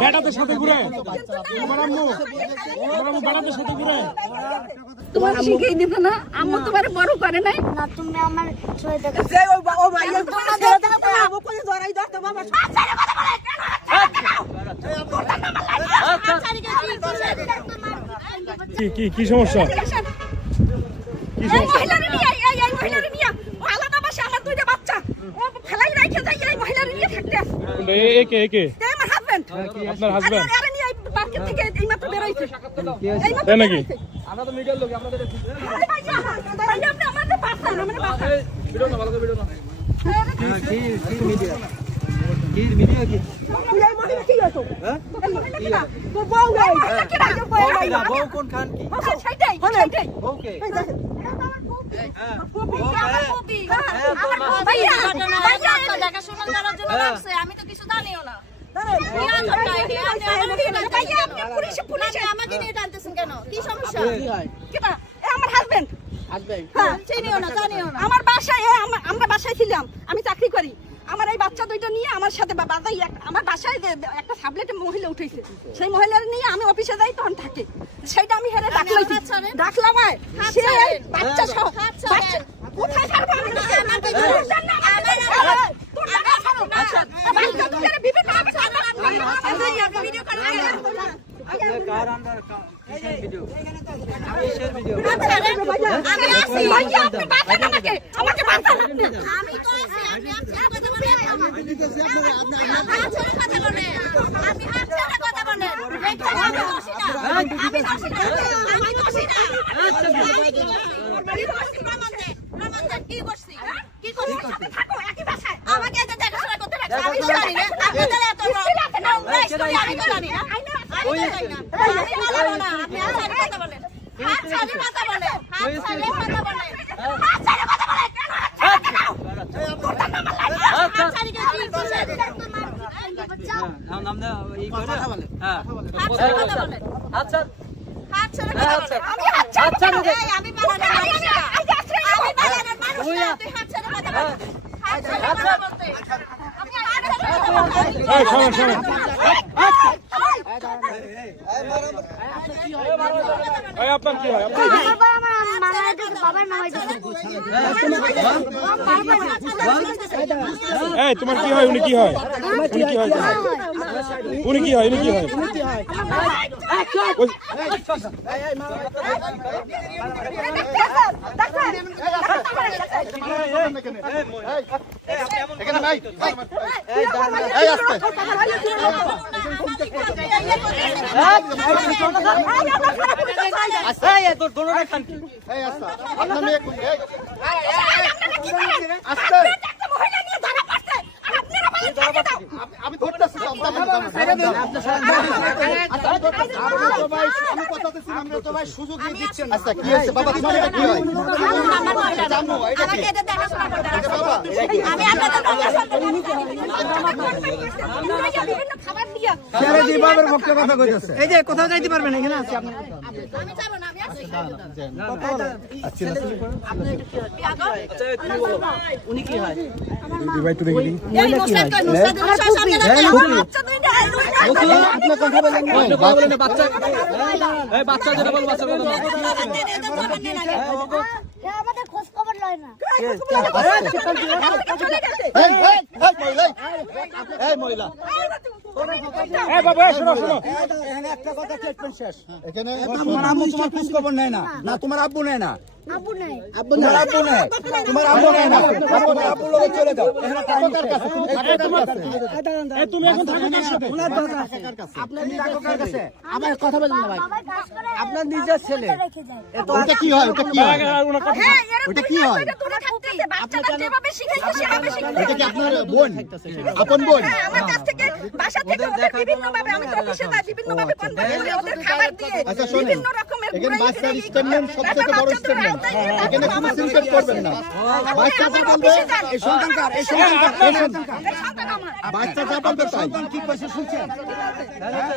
বেটাদের সাথে ঘুরে তোমার শিখিয়ে দিব না, আম্মু তোমার বড় করে নাই না তুমি আমার ছয় টাকা কি সমস্যা? আপনার হাজবেন্ড নাকি? আমি তো কিছু জানিও না। আমাকে নিয়ে টানতেছেন কেন? কি সমস্যা? আমার হাজবেন্ড চিনিও না জানিও না। আমার বাসায় আমরা বাসায় ছিলাম, আমি চাকরি করি। আমার এই বাচ্চা দুইটা নিয়ে আমার সাথে আমার বাসায় একটা সাবলেটে মহিলা উঠেছে, সেই মহিলার নিয়ে আমি অফিসে যাই, তখন থাকে সেইটা আমি হেরে ডাকলাম সে বাচ্চা সহ কোথায় ছাড়বো আমি? আপনার কি হয়? তোমার কি হয়? উনি কি হয়? উনি কি হয়? আমি ধরতেছি সুযোগ দিচ্ছেন। আচ্ছা কি হয়েছে বাবা? তোমার কি হয়? এই যে কোথাও যাইতে পারবেন, এখানে আছে আপনি। উনি কি হয়? বাচ্চা যেটা বল বাচ্চা আমাদের খোঁজ খবর লয় না। একটা কথা ট্রিটমেন্ট শেষ। এখানে তোমার আম্মু তোমার খোঁজ খবর নেয় না, না তোমার আব্বু নেয় না। আব্বু নাই, তোমার আব্বু নেয়, তোমার আব্বু নেয় না। তোমার আব্বুর লগে চলে যাও। এখানে তুমি এখন থাকো কার সাথে? আপনার থাকো কার কাছে? আমার কথা বলেন না ভাই, আপনার নিজের ছেলে। ওটা কি হয়? ওটা কি হয়? ওটা কি হয়? বাচ্চাটা যেভাবে শিখাইছে সেভাবে শিখাইছে। এটা কি আপনার বোন? আপন বোন? আমার কাছ থেকে বাসা থেকে ওদের বিভিন্ন ভাবে আমি তো অফিসে যাই, বিভিন্ন ভাবে কনভার্সেশনে ওদের খাবার দিয়ে আচ্ছা শুনুন, বিভিন্ন রকমের এখানে বাচ্চার স্ট্যান্ডার্ড সবথেকে বড় স্ট্যান্ডার্ড। এখানে কোনো সিনকেট করবেন না। বাচ্চা যা বলবে এই সন্তান কার? এই সন্তান কার? এই সন্তান আমার। বাচ্চা যা বলবে তাই। কি কইছে শুনছেন?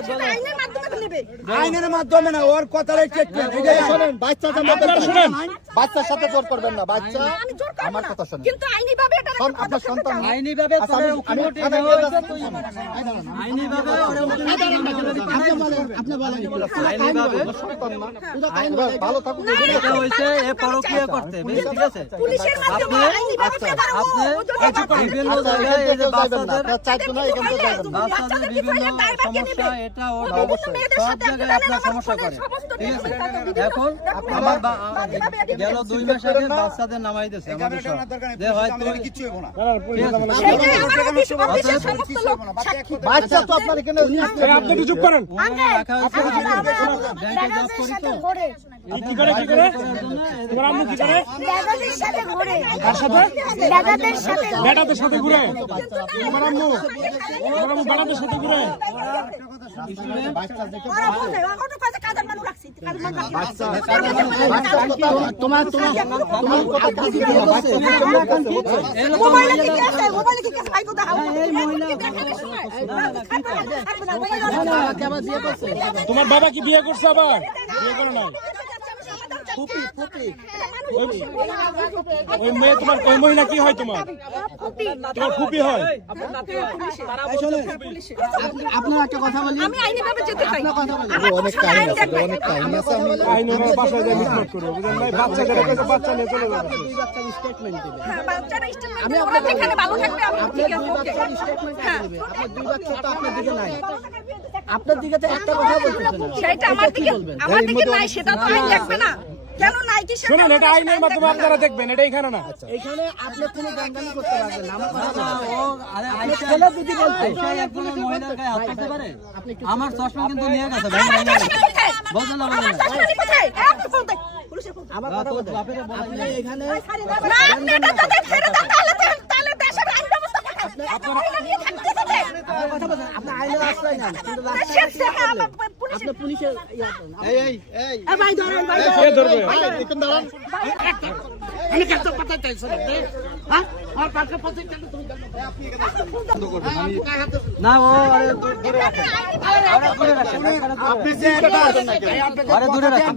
সেটা আইনের মাধ্যমে নেবে। আইনের মাধ্যমে না, ওর কথাই ট্রিটমেন্ট। শুনুন, বাচ্চা যা বলবে শুনুন, বাচ্চার সাথে জোর করবেন না। বাচ্চা আমি জোর পারবো আমার না। কথা শোনেন। কিন্তু আইনিভাবে এটা একটা আপনার পদক্ষেপ সন্তান চাই। আইনিভাবে আচ্ছা, তাদের আমি উকিল উঠে থানায় দেওয়া নিয়ে হয়েছে, যাচ্ছি। আইনিভাবে ওরা উকিল উঠে দেওয়া হয়েছে। আইনিভাবে এবার ভালো থাকুন। এটা হয়েছে এ পরকীয়া করতে, ঠিক আছে? পুলিশের মাধ্যমে আইনিভাবে আচ্ছা, ফেরানো, আপনি ও যদি বিভিন্ন আচ্ছা, জায়গায় এই যে এখান থেকে যাইবেন না। বাচ্চাদের আপনার চারজন না, এখান থেকে যাইবেন না। বাচ্চাদের বিভিন্ন সমস্যা, এটা ওর অবশ্যই। সব জায়গায় আপনার সমস্যা করে, ঠিক আছে? এখন আমার গেল 2 মাস আগে বাচ্চাদের নামাই দিয়েছে আমাদের সব, যে হয়তো সেইটাই আমার অফিসের সমস্ত লোক সাক্ষী। বাচ্চা তো আপনার এখানে আপনি একটু চুপ করেন। ওখানে রাখা হয়েছে, ব্যাংকে জব করি তো, ঘোরে কি করে তোমার আম্মু কি করে? দাদাদের সাথে ঘোরে কার সাথে? দাদাদের সাথে বেটাদের সাথে ঘুরে। তোমার আম্মু বেটাদের সাথে ঘুরে। ওরা বলে, ওরা কাজে কাজের মানুষ রাখছি, কাজের মানুষ রাখছি। তোমার মোবাইলে কি কি আছে? মোবাইলে কি কি আছে? আইগো দাও। এই মহিলা দেখানোর সময়। তোমার বাবা কি বিয়ে করছে আবার? বিয়ে করে নাই। ওই মেয়ে তোমার, ওই মহিলা কি হয় তোমার? তোমার ফুপি হয়? আপনার একটা কথা বলি, আমি আইনিভাবে যেতে চাই। অনেক কাহিনী আছে, অনেক কাহিনী আছে। আমি আইন ওনার বাসায় যায় মিটমাট করবে, বুঝলেন ভাই? বাচ্চাদের কাছে বাচ্চা নিয়ে চলে যাবে। স্টেটমেন্ট দিবে, হ্যাঁ, বাচ্চারা স্টেটমেন্ট দিবে, ওরা যেখানে ভালো থাকবে আমি ঠিক আছে, ওকে। হ্যাঁ। আপনার 2 বাচ্চা তো আপনার দিকে নাই, আপনার দিকে তো একটা কথা বলতেছে না। সেটা আমার দিকে নাই, সেটা তো আইন দেখবে না। কেন নাই কি সেটা শোনেন, এটা আইনের মাধ্যমে আপনারা দেখবেন, এটা এখানে না। এখানে আপনি কোনো গানগানি করতে পারবেন না, আমার কথা ও আরে আইসা যদি বলতে আইসা একজন মহিলার গায়ে হাত দিতে পারে, আমার চশমা কিন্তু নিয়ে গেছে ভাই, বলতে না বলেন না। কোথায়? আপনি বলতে পুলিশের ফোন। আমার কথা বলতে আপনি এখানে না, আপনি এটা যদি ছেড়ে দেন তাহলে দেশের আইন ব্যবস্থা কোথায়? আপনারা নিয়ে থাকতে দেবে। আপনার কথা বলেন, আপনি আইনের আশ্রয় নেন, কিন্তু দেশের থেকে আমার পুলিশের আপনি পুলিশের ইয়া করেন। ভাই ধরেন, ভাই কে ধরবে? এখন দাঁড়ান। না ও আরে দূরে রাখেন, দূরে রাখেন, আরে দূরে রাখেন।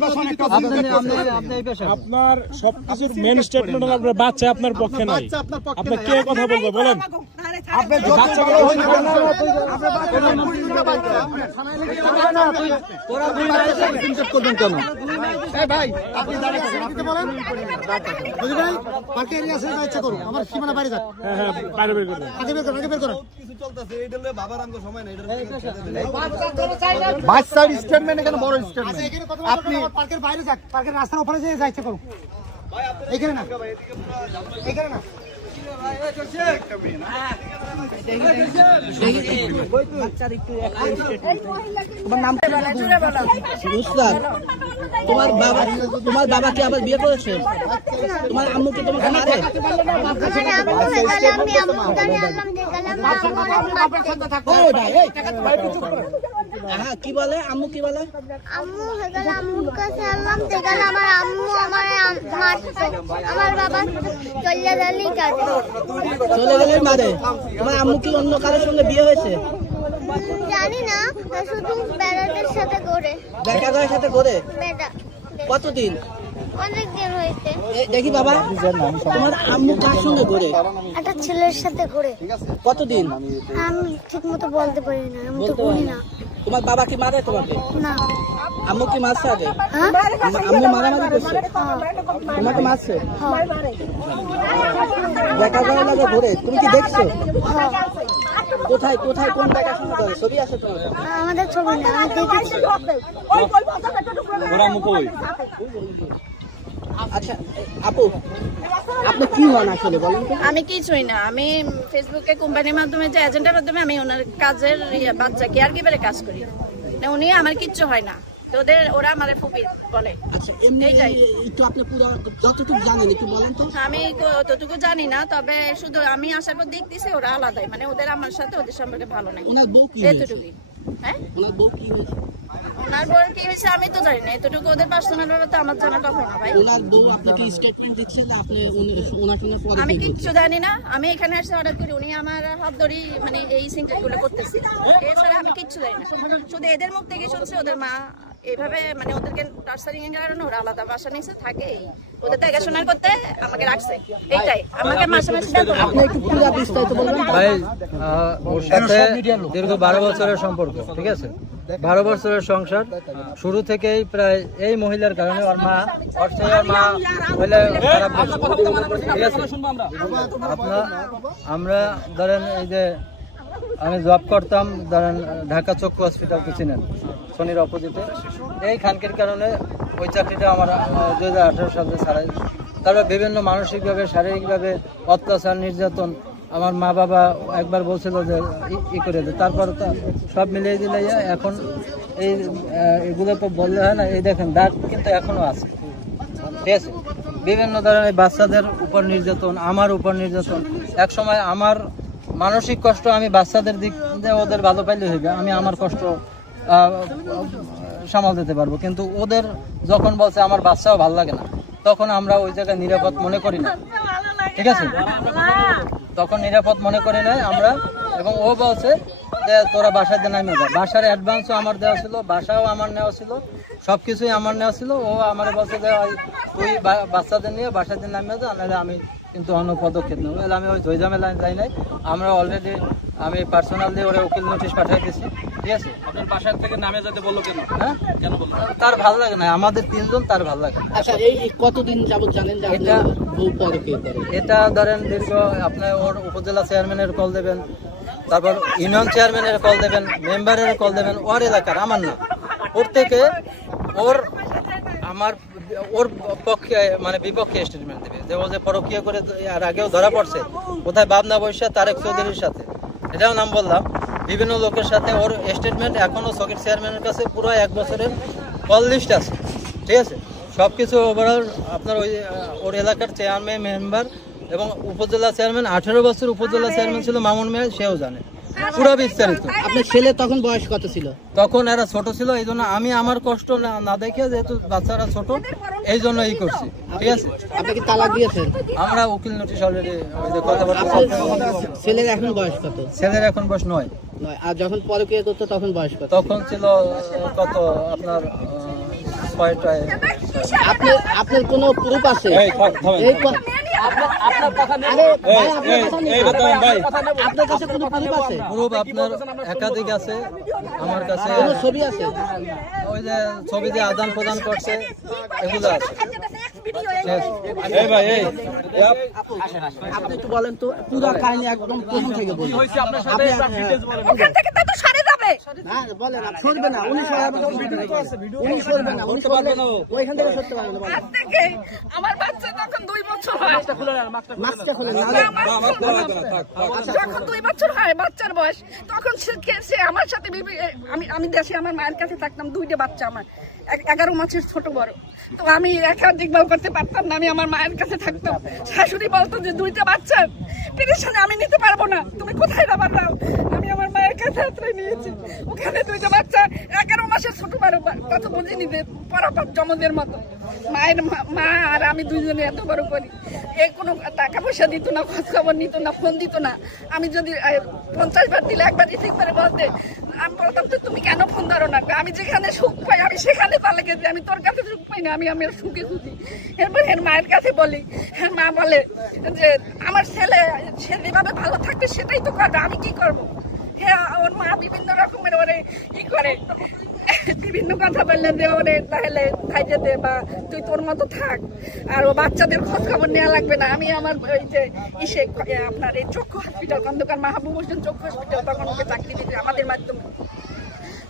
আপনি এই পেশা আপনার সবকিছু মেন স্টেটমেন্ট হলো আপনার বাচ্চা আপনার পক্ষে নাই। বাচ্চা আপনার পক্ষে আপনি নাই। কে কথা বলবে বলেন? আপনি বাচ্চাগুলো ইনসেপ্ট করবেন কেন? এই ভাই, আপনি দাঁড়িয়ে আছেন, আপনি বলেন। বুঝলি ভাই, পার্কে এরিয়া আছে, ইচ্ছা করুন। আমার সীমানা বাইরে যাক। হ্যাঁ হ্যাঁ, বাইরে বের করবেন। আগে বের করুন, আগে বের করুন। বাচ্চার স্টেটমেন্ট এখানে বড় স্টেটমেন্ট। আপনি পার্কের বাইরে যাক, পার্কের রাস্তার ওপরে যেয়ে যা ইচ্ছা করুন। এখানে না, এখানে না। নুসরাত, তোমার বাবা কি আবার বিয়ে করেছে? তোমার আম্মু কি তোমাকে মারে? মানে আম্মু হেগালে আমি আম্মু জানি আল্লাহ দেখালাম ওই ভাই, এই হ্যাঁ, কি বলে আম্মু, কি বলে? আম্মু হেগালে আম্মুর কাছে আল্লাহ দেখালে আমার আম্মু আমার মারতো, আমার বাবা চলে গেলেই কাটে। চলে গেলে মারে। তোমার আম্মু কি অন্য কারোর সঙ্গে বিয়ে হয়েছে? জানি না, শুধু বেড়াদের সাথে ঘোরে। দেখা যায় সাথে করে বেড়া কতদিন? অনেক দিন হয়েছে। দেখি বাবা, তোমার আম্মু কার সঙ্গে ঘোরে? একটা ছেলের সাথে ঘোরে। কতদিন? আমি ঠিক মতো বলতে পারি না, আমি তো বলতে বলি পারি না। তোমার বাবা কি মারে তোমাকে? না। আম্মু কি মারছে আগে? হ্যাঁ? আম্মু মারামারি করছে? তোমাকে মারছে? দেখা যায় লাগে ঘুরে, তুমি কি দেখছো? কোথায় কোথায় কোন জায়গার সঙ্গে ধরে? ছবি আছে তোমার? আমাদের ছবি না, আমি দেখেছি। আচ্ছা আপু, আপনি কি হন আসলে বলেন তো? আমি কিছুই না, আমি ফেসবুকে কোম্পানির মাধ্যমে যে এজেন্টের মাধ্যমে আমি ওনার কাজের বাচ্চা কেয়ার গিভারে কাজ করি। না, উনি আমার কিচ্ছু হয় না, তো ওরা আমার ফুপি বলে। আচ্ছা এমনি একটু আপনি পুরো যতটুকু জানেন একটু বলেন তো। আমি ততটুকু জানি না, তবে শুধু আমি আসার পর দেখতেছি ওরা আলাদাই, মানে ওদের আমার সাথে ওদের সম্পর্কে ভালো নাই, ওনার বউ কি হয়েছে? এতটুকুই। হ্যাঁ, ওনার বউ কি হয়েছে? ওনার বউর কি হয়েছে আমি তো জানি না, এতটুকু ওদের পার্সোনাল ব্যাপার তো আমার জানার কথা না ভাই। ওনার বউ আপনাকে স্টেটমেন্ট দিচ্ছেন যে আপনি ওনার সঙ্গে পরে আমি দেখবেন। কিচ্ছু জানি না, আমি এখানে এসে অর্ডার করি, উনি আমার হাত ধরি মানে এই সিনক্রেট গুলো করতেছে, এছাড়া আমি কিচ্ছু জানি না। শুধু এদের মুখ থেকে শুনছি ওদের মা এইভাবে মানে ওদেরকে টার্চারিং এর কারণে ওরা আলাদা বাসা নিচে থাকে, ওদের দেখাশোনা করতে আমাকে রাখছে, এইটাই আমাকে মাসে মাসে বেতন। আপনি একটু পুরো বিস্তারিত বলবেন। ভাই ওর সাথে দীর্ঘ 12 বছরের সম্পর্ক, ঠিক আছে, 12 বছরের সংসার। শুরু থেকেই প্রায় এই মহিলার কারণে ওর মা হইলে খারাপ বেশি, ঠিক আছে। আমরা ধরেন এই যে আমি জব করতাম ধরেন ঢাকা চক্ষু হসপিটাল, তো চিনেন, শনির অপোজিটে। এই খানকির কারণে ওই চাকরিটা আমার 2018 সালে ছাড়াই। তারপর বিভিন্ন মানসিকভাবে শারীরিকভাবে অত্যাচার নির্যাতন, আমার মা বাবা একবার বলছিল যে ই করে দে, তারপর তো সব মিলিয়ে দিলে এখন এই এগুলো তো বললে হয় না। এই দেখেন দাগ কিন্তু এখনো আছে, ঠিক আছে। বিভিন্ন ধরনের বাচ্চাদের উপর নির্যাতন, আমার উপর নির্যাতন। এক সময় আমার মানসিক কষ্ট আমি বাচ্চাদের দিক দিয়ে ওদের ভালো পাইলে হইবে, আমি আমার কষ্ট সামাল দিতে পারবো, কিন্তু ওদের যখন বলছে আমার বাচ্চাও ভালো লাগে না, তখন আমরা ওই জায়গায় নিরাপদ মনে করি না, ঠিক আছে। তখন নিরাপদ মনে করি না আমরা, এবং ও বলছে যে তোরা বাসায় দিয়ে নামিয়ে দেয়। বাসার অ্যাডভান্সও আমার দেওয়া ছিল, বাসাও আমার নেওয়া ছিল, সব কিছুই আমার নেওয়া ছিল। ও আমার বলছে যে তুই বাচ্চাদের নিয়ে বাসায় দিয়ে নামিয়ে দেয়, নাহলে আমি কিন্তু অন্য পদক্ষেপ নেব। আমি ওই ঝইঝামেলা যাই নাই। আমরা অলরেডি আমি পার্সোনাল দিয়ে ওরা উকিল নোটিশ পাঠিয়ে দিয়েছি, ঠিক আছে। আপনার বাসার থেকে নামে যেতে বললো কেন? হ্যাঁ, কেন বললো? তার ভালো লাগে না, আমাদের 3 জন তার ভালো লাগে। আচ্ছা, এই কতদিন যাবত জানেন যে আপনার বউ পরকীয়া করে? এটা ধরেন দীর্ঘ, আপনি ওর উপজেলা চেয়ারম্যানের কল দেবেন, তারপর ইউনিয়ন চেয়ারম্যানের কল দেবেন, মেম্বারের কল দেবেন, ওর এলাকার, আমার না। প্রত্যেকে ওর পক্ষে মানে বিপক্ষে স্টেটমেন্ট দেবে যে ও যে পরকীয়া করে আর আগেও ধরা পড়ছে কোথায় বাবনা বৈশা তারেক চৌধুরীর সাথে, এটাও নাম বললাম, বিভিন্ন লোকের সাথে। ওর স্টেটমেন্ট এখনো সকির চেয়ারম্যানের কাছে পুরো 1 বছরের কল লিস্ট আছে, ঠিক আছে। সব কিছু ওভারঅল আপনার ওর এলাকার চেয়ারম্যান, মেম্বার এবং উপজেলা চেয়ারম্যান, 18 বছর উপজেলা চেয়ারম্যান ছিল মামুন মিয়া, সেও জানে পুরো বিস্তারিত। আপনার ছেলে তখন বয়স কত ছিল? তখন এরা ছোট ছিল, এই জন্য আমি আমার কষ্ট না দেখে, যেহেতু বাচ্চারা ছোট, এই জন্য ই করছি, ঠিক আছে। আপনি কি তালাক দিয়েছেন? আমরা উকিল নোটিশ অলরেডি কথাবার্তা। ছেলের এখন বয়স কত? ছেলের এখন বয়স 9। আর যখন পরকীয়া করতো তখন বয়স কত? তখন ছিল কত আপনার 6টায়। আপনার কোনো প্রুফ আছে? এই থাম, আপনার কথা নেই। আরে ভাই, আপনার কথা নেই। আপনার কাছে কোনো প্রুফ আছে? প্রুফ আপনার একাধিক আছে আমার কাছে। কোনো ছবি আছে? ওই যে ছবি দিয়ে আদান প্রদান করছে, এগুলো আছে। এই ভাই, এই আপনি একটু বলেন তো পুরো কাহিনী একদম প্রথম থেকে বলুন। আপনার সাথে ডিটেইলস বলেন। ওখান থেকে তো সরে যাবে। না বলেন, সরবে না, উনি সরবে না, উনি সরবে না, উনি সরবে না, ওইখান থেকে সরতে পারবে না। আজ থেকে আমার বাচ্চা তখন 2 বছর হয়, মাস্কটা খুলে না। যখন 2 বছর হয় বাচ্চার বয়স, তখন সে আমার সাথে আমি দেশে আমার মায়ের কাছে থাকতাম, 2টা বাচ্চা আমার, 11 মাসের ছোট বড়। তো আমি একা দেখভাল করতে পারতাম না, আমি আমার মায়ের কাছে থাকতাম। শাশুড়ি বলতো যে 2টা বাচ্চা পেরেশানে আমি নিতে পারবো না, তুমি কোথায় যাবার দাও। আমি আমার মায়ের কাছে আশ্রয় নিয়েছি, ওখানে 2টা বাচ্চা 11 মাসের ছোট বড়, কত বুঝিনি যে পরাপাত জমদের মতো। মায়ের মা আর আমি 2জনে এত বড় করি, এই কোনো টাকা পয়সা দিত না, খোঁজ খবর নিত না, ফোন দিত না। আমি যদি 50 বার দিলে একবার রিসিভ করে বলতে, আমি বলতাম তো তুমি কেন ফোন ধরো না, আমি যেখানে সুখ পাই আমি সেখানে তালে গেছি, আমি তোর কাছে সুখ পাই না, আমি আমার সুখে খুঁজি। এরপর এর মায়ের কাছে বলি, হ্যাঁ মা বলে যে আমার ছেলে সে যেভাবে ভালো থাকবে সেটাই তো করবে, আমি কি করব। হ্যাঁ, ওর মা বিভিন্ন রকমের ওরে ই করে, বিভিন্ন কথা বললে যে ওরে তাহলে খাইতে দে বা তুই তোর মতো থাক, আর ও বাচ্চাদের খোঁজ খবর নেওয়া লাগবে না। আমি আমার ওই যে আপনার এই চক্ষু হসপিটাল, খন্দকার মাহবুব হোসেন চক্ষু হসপিটাল, তখন ওকে চাকরি দিতে আমাদের মাধ্যমে,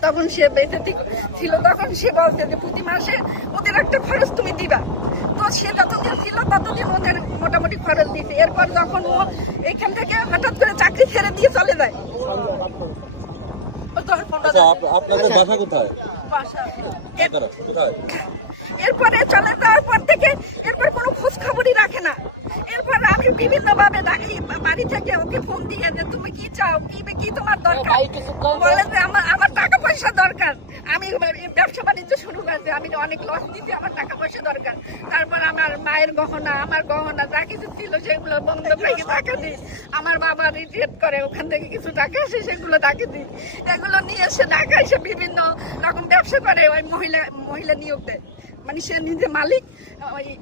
তখন সে বেঁচে ছিল। তখন সে বলছে যে প্রতি মাসে ওদের একটা খরচ তুমি দিবা। তো সে যতদিন ছিল ততদিন ওদের মোটামুটি খরচ দিতে। এরপর যখন ও এখান থেকে হঠাৎ করে চাকরি ছেড়ে দিয়ে চলে যায়। আপনাদের বাসা কোথায়? এরপরে চলে যাওয়ার পর থেকে এরপর কোনো খোঁজ খবরই রাখে না। এরপর আমি বিভিন্ন ভাবে বাড়ি থেকে ওকে ফোন দিয়ে যে তুমি কি চাও, কি তোমার দরকার, বলে যে আমার টাকা পয়সা দরকার। আমি ব্যবসা বাণিজ্য শুরু করেছি, আমি অনেক লস দিতে, আমার টাকা পয়সা দরকার। তারপর আমার মায়ের গহনা, আমার গহনা যা কিছু ছিল সেগুলো বন্ধ রেখে টাকা দিই। আমার বাবা রিটায়ার করে, ওখান থেকে কিছু টাকা আসে, সেগুলো টাকা দিই। এগুলো নিয়ে এসে ঢাকা এসে বিভিন্ন রকম ব্যবসা করে, ওই মহিলা নিয়োগ দেয়, মানে সে নিজে মালিক,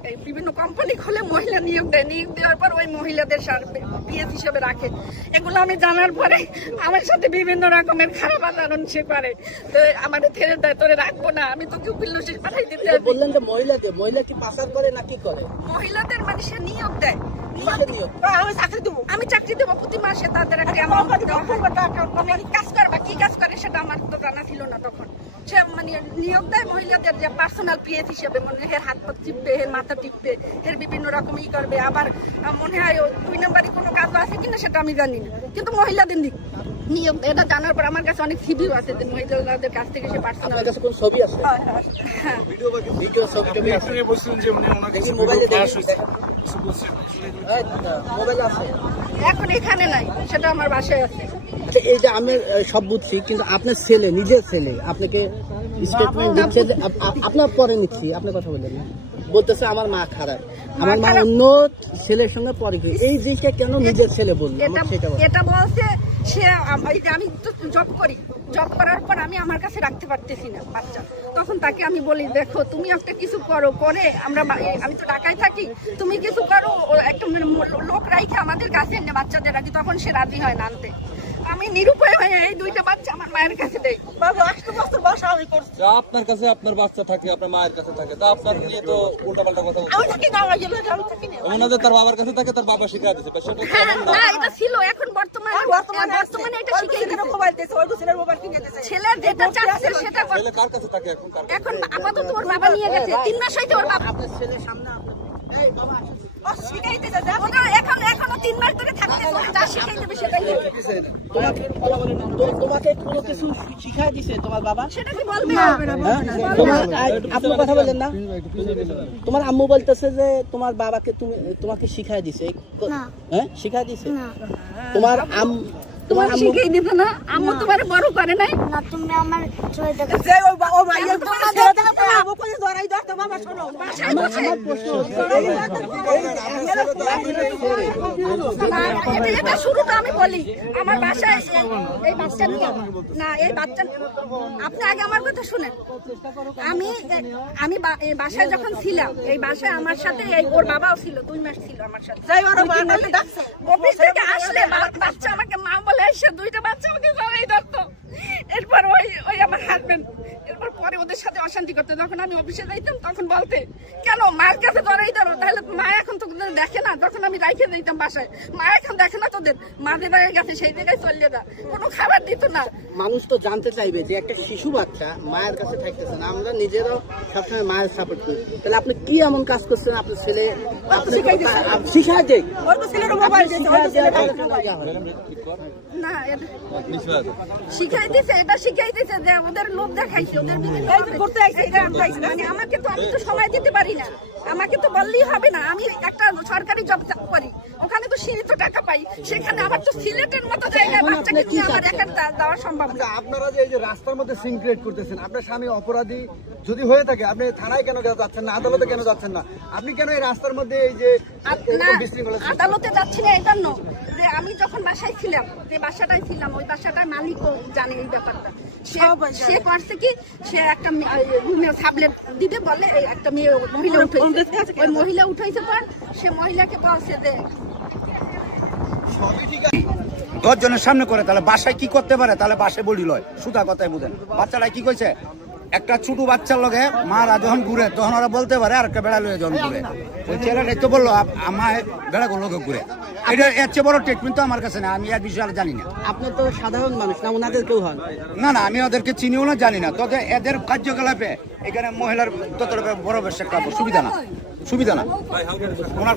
এই বিভিন্ন কোম্পানি খুলে মহিলা নিয়োগ দেয়, নিয়োগ দেওয়ার পর ওই মহিলাদের পিএস হিসেবে রাখে। এগুলো আমি জানার পরে আমার সাথে বিভিন্ন রকমের খারাপ আচরণ সে করে। তো আমাদের ছেড়ে দেয়, তোরে রাখবো না, আমি তোকে উকিল নোটিশ পাঠাই দিতে হবে। বললেন যে মহিলা কি পাচার করে না কি করে? মহিলাদের মানে সে নিয়োগ দেয়। কিসের নিয়োগ? আমি চাকরি দেবো প্রতি মাসে, তাদের একটা amount দেওয়া হয়। আমি কাজ করবা, কি কাজ করে সেটা আমার তো জানা ছিল না তখন। সে মানে নিয়োগ দেয় মহিলাদের যে পার্সোনাল পিএস হিসেবে, মানে এর হাত পা টিপবে, এর মাথা টিপবে, এর বিভিন্ন রকম ই করবে। আবার মনে হয় 2 নম্বরই কোনো কাজ আছে কিনা সেটা আমি জানি না, কিন্তু মহিলাদের নিয়োগ এটা জানার পর আমার কাছে অনেক সিভিও আছে যে মহিলাদের কাছ থেকে সে পার্সোনাল। আপনার কাছে কোন ছবি আছে? হ্যাঁ, ভিডিও ছবি টবি আছে? আপনি বলছিলেন যে উনি ওনার কাছে মোবাইলে ক্লাস দেখি হয়েছে, কিছু বলছেন। মোবাইল আছে? এখন এখানে নাই, সেটা আমার বাসায় আছে। আচ্ছা, এই যে আমি সব বুঝছি, কিন্তু আপনার ছেলে, নিজের ছেলে আপনাকে স্টেটমেন্ট দিচ্ছে যে আপনার পরে নিচ্ছি, আপনার কথা বললেন না, বলতেছে আমার মা খারাপ, আমার মা অন্য ছেলের সঙ্গে পরে গিয়ে। এই জিনিসটা কেন নিজের ছেলে বললো? এটা বলছে সে আমি তো জব করি, জব করার পর আমি আমার কাছে রাখতে পারতেছি না বাচ্চা। তখন তাকে আমি বলি, দেখো তুমি একটা কিছু করো, করে আমি তো ঢাকায় থাকি, তুমি কিছু করো, একটা লোক রাখে আমাদের কাছে এনে বাচ্চাদের রাখি। তখন সে রাজি হয় না আনতে। আমি নিরুপায় হয়ে এই 2টা বাচ্চা আমার মায়ের কাছে দেই। বাবা 8 বছর বয়স আমি করছি। আপনার কাছে আপনার বাচ্চা থাকে, আপনার মায়ের কাছে থাকে, তা আপনার নিয়ে তো উল্টাপাল্টা কথা বলছে। আমি থাকি না, আমি থাকি না। ওনাদের তার বাবার কাছে থাকে, তার বাবা শিখা দিতে পারে, সেটা তো হ্যাঁ, এমন না। না এটা ছিল, এখন বর্তমানে এটা শিখে গেছে। মোবাইল দিয়েছে, ওই ছেলের মোবাইল কিনে দিয়েছে। ছেলে যেটা চাচ্ছে সেটা করে। ছেলে কার কাছে থাকে এখন? কার কাছে? এখন আপাতত ওর বাবা নিয়ে গেছে, 3 মাস হইছে ওর বাবা। আপনার ছেলের সামনে এখনো 3 মাস ধরে থাকতে যা শিখাই দেবে সেটাই দেবে। তোমাকে কোনো কিছু শিখাই দিছে তোমার বাবা? সেটা কি বলবে? তোমার আপনি কথা বললেন না, তোমার আম্মু বলতেছে যে তোমার বাবাকে তোমাকে শিখাই দিছে। না। হ্যাঁ, শিখাই দিছে? না তোমার তোমার আম্মু শিখাই দিত না? আম্মু তোমার বড় করে নাই? না, তুমি আমার ছেলেটাকে এটা শুরুটা আমি বলি, আমার বাসায় এই বাচ্চা নিয়ে না, এই বাচ্চা আপনি আগে আমার কথা শুনেন। আমি বাসায় যখন ছিলাম, এই বাসায় আমার সাথে ওর বাবাও ছিল, 2 মাস ছিল আমার সাথে। অফিস থেকে আসলে বাচ্চা আমাকে মা বলে এসে 2টা বাচ্চা আমাকে জড়াই ধরতো। এরপর ওই আমার হাজবেন্ড এরপর পরে ওদের সাথে অশান্তি করতে, যখন আমি অফিসে যাইতাম তখন বলতে, কেন মার কাছে জড়াই ধরো, তাহলে মা এখন তো দেখে না। তখন আমি রাইখে যাইতাম বাসায়, মা এখন দেখে না তোদের, মা যে জায়গায় গেছে সেই জায়গায় চলে যা, কোনো খাবার দিত না। মানুষ তো জানতে চাইবে যে একটা শিশু বাচ্চা মায়ের কাছে থাকতেছে না, আমরা নিজেরাও সবসময় মায়ের সাপোর্ট করি, তাহলে আপনি কি এমন কাজ করছেন? আপনার ছেলে শিখাই দেয় না, শিখাই দিছে, এটা শিখাই দিছে যে ওদের লোক দেখাইছে, ওদের মানে আমাকে তো, আমি তো সময় দিতে পারি না, আমাকে তো বললেই হবে না। আমি একটা সরকারি জব করি, ওখানে তো সীমিত টাকা পাই, সেখানে আমার তো সিলেটের মতো জায়গায় বাচ্চাকে নিয়ে আমার একা যাওয়া সম্ভব না। আপনারা যে এই যে রাস্তার মধ্যে সিন ক্রিয়েট করতেছেন, আপনার স্বামী অপরাধী যদি হয়ে থাকে, আপনি থানায় কেন যাচ্ছেন না, আদালতে কেন যাচ্ছেন না? আপনি কেন এই রাস্তার মধ্যে এই যে না, আদালতে যাচ্ছি না এই জন্য যে আমি যখন বাসায় ছিলাম, যে বাসাটায় ছিলাম, ওই বাসাটার মালিকও জানে এই ব্যাপারটা। সে করছে কি, সে একটা রুমে সাবলেট দিতে বলে, একটা মহিলা উঠাইছে, ওই মহিলা উঠাইছে পর সে মহিলাকে বলছে যে 10 জনের সামনে করে, তাহলে বাসায় কি করতে পারে? তাহলে বাসায় বলি লয়, সুতা কথাই বুঝেন। বাচ্চারা কি কইছে, একটা ছোট বাচ্চার লগে মারা যখন ঘুরে তখন ওরা বলতে পারে আর একটা বেড়া লয়ে যখন ঘুরে, ওই ছেলেটাই তো বললো আমার বেড়া লোকে ঘুরে। এটা এর চেয়ে বড় ট্রিটমেন্ট তো আমার কাছে না, আমি এর বিষয়ে জানি না। আপনি তো সাধারণ মানুষ না, ওনাদের কেউ হন না, আমি ওদেরকে চিনিও না, জানি না। তবে এদের কার্যকলাপে এখানে মহিলার ততটা বড় বেশ একটা সুবিধা না ওনার